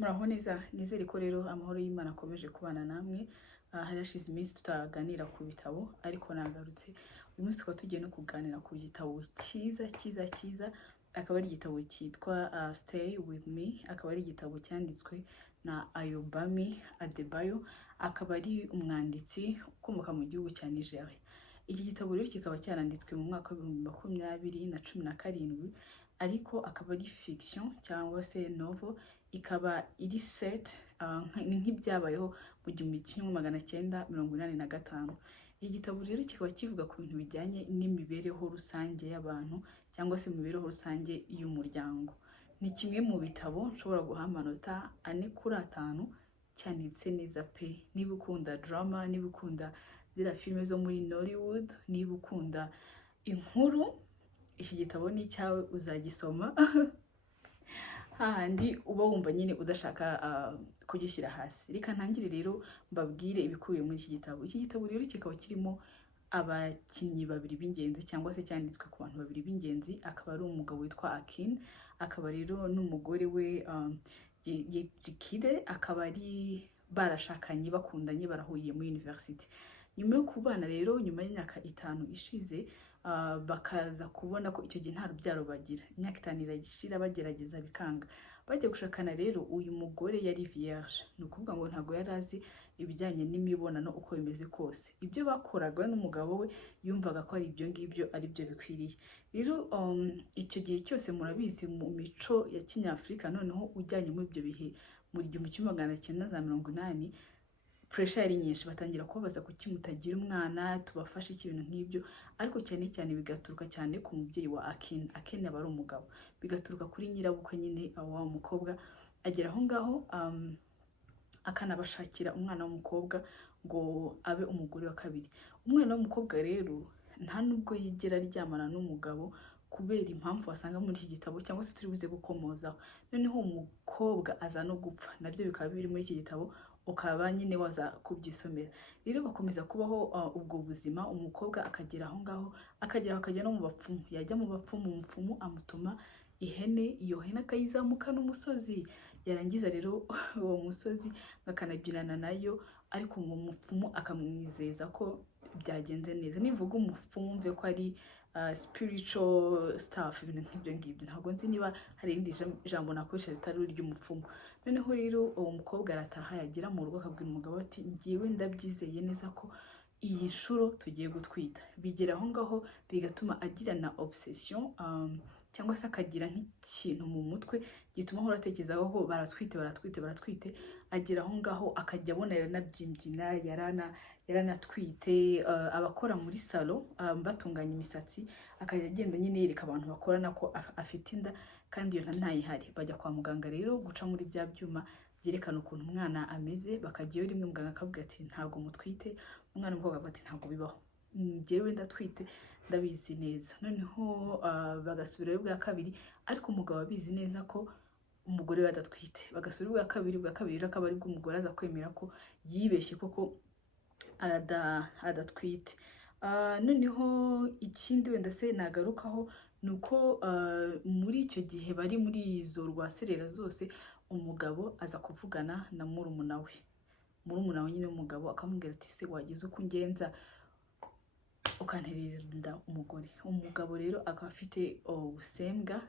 Muraho neza, nizere ko rero amahoro y'Imana akomeje kubana namwe. Harashize iminsi tutaganira ku bitabo, ariko nagarutse uyu munsi tukaba tugiye no kuganira ku gitabo cyiza, akaba ari igitabo cyitwa Stay with me, akaba ari igitabo cyanditswe na Ayobami Adebayo, akaba ari umwanditsi ukomoka mu gihugu cya Nigeria. Iki gitabo rero kikaba cyaranditswe mu mwaka wa 2017, ariko akaba ari fiction cyangwa se novel, ikaba iri set nk'ibyabayeho mu 1985. Iki gitabo rero kikaba kivuga ku bintu bijyanye n'imibereho rusange y'abantu cyangwa se imibereho rusange y'umuryango. Ni kimwe mu bitabo nshobora guha amanota 4/5, cyanditse neza pe. Niba ukunda drama, niba ukunda zira filime zo muri Nollywood, niba ukunda inkuru, iki gitabo ni cyawe, uzagisoma. Hahandi uba wumva nyine udashaka kugishyira hasi. Reka ntangire rero mbabwire ibikubiye muri iki gitabo. Iki gitabo rero kikaba kirimo abakinnyi babiri b'ingenzi, cyangwa se cyanditswe ku bantu babiri b'ingenzi. Akaba ari umugabo witwa Akin, akaba rero n'umugore we Jikide, akaba ari barashakanye, bakundanye, barahuriye muri university. Nyuma yo kubana rero, nyuma y'imyaka 5 ishize, bakaza kubona ko icyo gihe nta rubyaro bagira. Imyaka 5 irashira bagerageza bikanga. Bajya gushakana rero, uyu mugore yari vierge, ni ukuvuga ngo ntabwo yari azi ibijyanye n'imibonano uko bimeze kose. Ibyo bakoraga n'umugabo we yumvaga ko ari ibyo ngibyo ari byo bikwiriye. Rero icyo gihe cyose murabizi mu mico ya Kinyafurika, noneho ujyanye muri ibyo bihe muri 1980, pressure yari nyinshi. Batangira kubabaza kuki mutagira umwana, tubafashe ibintu nk'ibyo, ariko cyane cyane bigaturuka cyane ku mubyeyi wa Akin. Akin aba ari umugabo, bigaturuka kuri nyirabukwe nyine wa mukobwa. Agera aho ngaho akanabashakira umwana w'umukobwa ngo abe umugore wa kabiri. Umwana w'umukobwa rero nta nubwo yigera aryamana n'umugabo, kubera impamvu wasanga muri iki gitabo, cyangwa se turi buze gukomozaho. Noneho umukobwa aza no gupfa, nabyo bikaba biri muri iki gitabo, ukaba nyine waza kubyisomera. Rero bakomeza kubaho ubwo buzima. Umukobwa akagera aho ngaho, akajya no mu bapfumu. Yajya mu bapfumu, umupfumu amutuma ihene, iyo hene akayizamukana umusozi. Yarangiza rero uwo musozi akanabyinana nayo, ariko mu mupfumu akamwizeza ko byagenze neza. Nivuga umupfumu mve ko ari spiritual stuff, ibintu nk'ibyo ngibyo. Ntabwo nzi niba hari irindi jambo nakoresha ritari ry'umupfumu. Noneho rero uwo mukobwa arataha, yagera mu rugo akabwira umugabo ati ngiwe ndabyizeye neza ko iyi nshuro tugiye gutwita. Bigera aho ngaho bigatuma agirana obsession, cyangwa se akagira nk'ikintu mu mutwe gituma ahora atekereza ko baratwite. Agera aho ngaho akajya abona yaranabyimbina, yaranatwite. Abakora muri salon batunganya imisatsi, akajya agenda nyine yereka abantu bakorana ko afite inda, kandi iyo ntayihari. Bajya kwa muganga rero guca muri bya byuma byerekana ukuntu umwana ameze. Bakajyayo rimwe, muganga akabwira ati ntabwo mutwite. Umwana w'umukobwa avuga ati ntabwo bibaho, njyewe ndatwite, ndabizi neza. Noneho bagasubirayo bwa kabiri, ariko umugabo abizi neza ko umugore we adatwite. Bagasubira bwa kabiri rero akaba ari bwo umugore aza kwemera ko yibeshye koko adatwite. Noneho ikindi wenda se nagarukaho, nuko muri icyo gihe bari muri izo rwaserera zose, umugabo aza kuvugana na murumuna we nyine w'umugabo, akamubwira ati se wagize uko ungenza ukanterera umugore. Umugabo rero akaba afite ubusembwa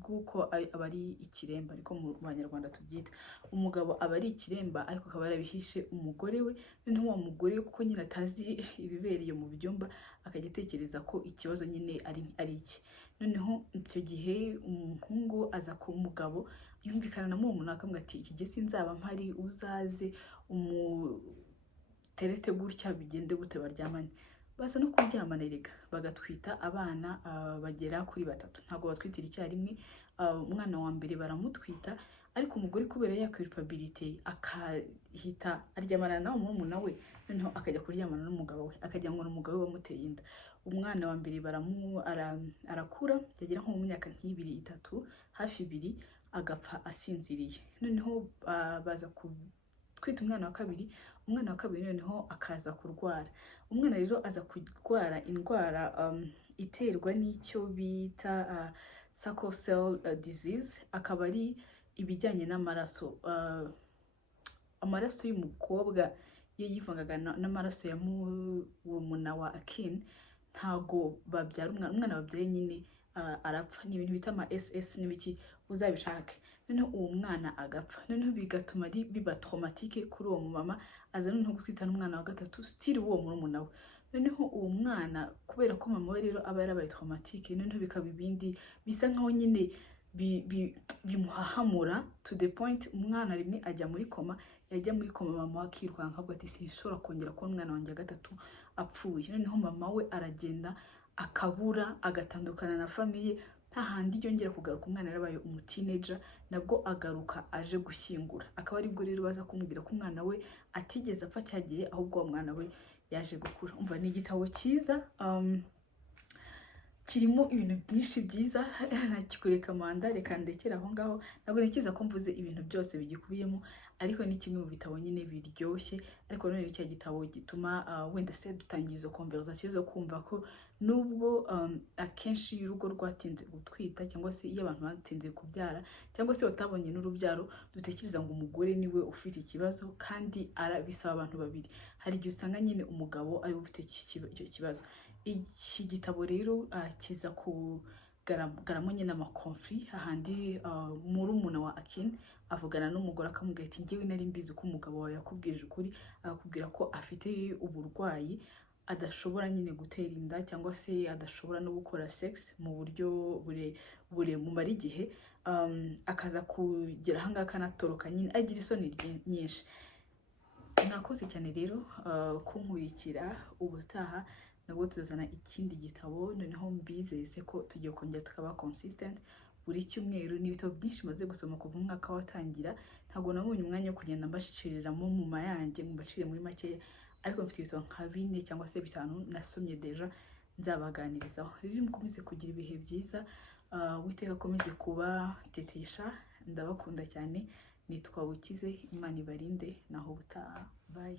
bw'uko aba ari ikiremba, ariko mu Banyarwanda tubyita. Umugabo aba ari ikiremba, ariko akaba yarabihishe umugore we. Noneho uwo mugore we, kuko nyine atazi ibibereye mu byumba, akajya atekereza ko ikibazo nyine ari iki. Noneho icyo gihe umuhungu aza ku mugabo, yumvikana na murumuna akamubwira ati iki gihe sinzaba mpari, uzaze umuterete gutya, bigende gute. Baryamanye, baza no kuryamana rega, bagatwita abana bagera kuri 3. Ntabwo batwitira icyarimwe. Umwana wa mbere baramutwita, ariko umugore kubera ya culpability akahita aryamana na murumuna we, noneho akajya kuryamana n'umugabo we, akajya ngo n'umugabo we wamuteye inda. Umwana wa mbere arakura, yagera nko mu myaka 2-3, hafi 2, agapfa asinziriye. Noneho baza kwita umwana wa kabiri. Umwana wa kabiri noneho akaza kurwara. Umwana rero aza kurwara indwara iterwa n'icyo bita sickle cell disease. Akaba ari ibijyanye n'amaraso, amaraso y'umukobwa iyo yivangaga n'amaraso ya murumuna wa Akin ntago babyara umwana babyaye nyine arapfa. Ni ibintu bita ama SS n'ibiki uzabishake. Noneho uwo mwana agapfa, noneho bigatuma biba traumatique kuri uwo mama, aza noneho gutwita n'umwana wa gatatu still uwo murumuna we. Noneho uwo mwana kubera ko mama we rero aba yarabaye traumatique, noneho bikaba ibindi bisa nkaho nyine bimuhahamura to the point umwana rimwe ajya muri koma. Yajya muri koma mama akirukanka avuga ati sinshobora kongera kubona umwana wanjye gatatu apfuye. Noneho mama we aragenda akabura, agatandukana na famiye, nta handi yongera kugaruka. Umwana yarabaye umuteenager, nabwo agaruka aje gushyingura. Akaba aribwo rero baza kumubwira ko umwana we atigeze apfa cyagiye, ahubwo uwo mwana we yaje gukura. Umva ni igitabo cyiza, kirimo ibintu byinshi byiza, nakikureka manda reka ndekera aho ngaho. Ntabwo nikiza ko mvuze ibintu byose bigikubiyemo, ariko ni kimwe mu bitabo nyine biryoshye. Ariko none icyo gitabo gituma wenda se dutangiza izo conversation zo kumva ko nubwo akenshi iyo urugo rwatinze gutwita cyangwa se iyo abantu batinze kubyara cyangwa se batabonye n'urubyaro, dutekereza ngo umugore niwe ufite ikibazo, kandi bisaba abantu babiri. Hari igihe usanga nyine umugabo ari ufite icyo kibazo. Iki gitabo rero kiza kugaramo nyine amakonflikt, hahandi murumuna wa Akin avugana n'umugore akamubwira ati ngewe nari mbizi ko umugabo wawe yakubwirije ukuri, akakubwira ko afite uburwayi adashobora nyine gutera inda cyangwa se adashobora no gukora sex mu buryo mumara igihe, akaza kugera ahangaha akanatoroka nyine agira isoni nyinshi. Nakoze cyane rero kunkurikira. Ubutaha nabwo tuzana ikindi gitabo, noneho mbizeze ko tugiye kongera tukaba consistent buri cyumweru. N'ibitabo byinshi maze gusoma kuva umwaka watangira, ntabwo nabonye umwanya wo kugenda mbashikiriramo mu mayange ngo mbacire muri make, ariko mfite ibitabo nka 4 cyangwa se 5 nasomye deja nzabaganirizaho. Rero mukomeze kugira ibihe byiza, Uwiteka akomeze kubatetesha. Ndabakunda cyane. Nitwa Bukize, Imana ibarinde, naho ubutaha. Bye.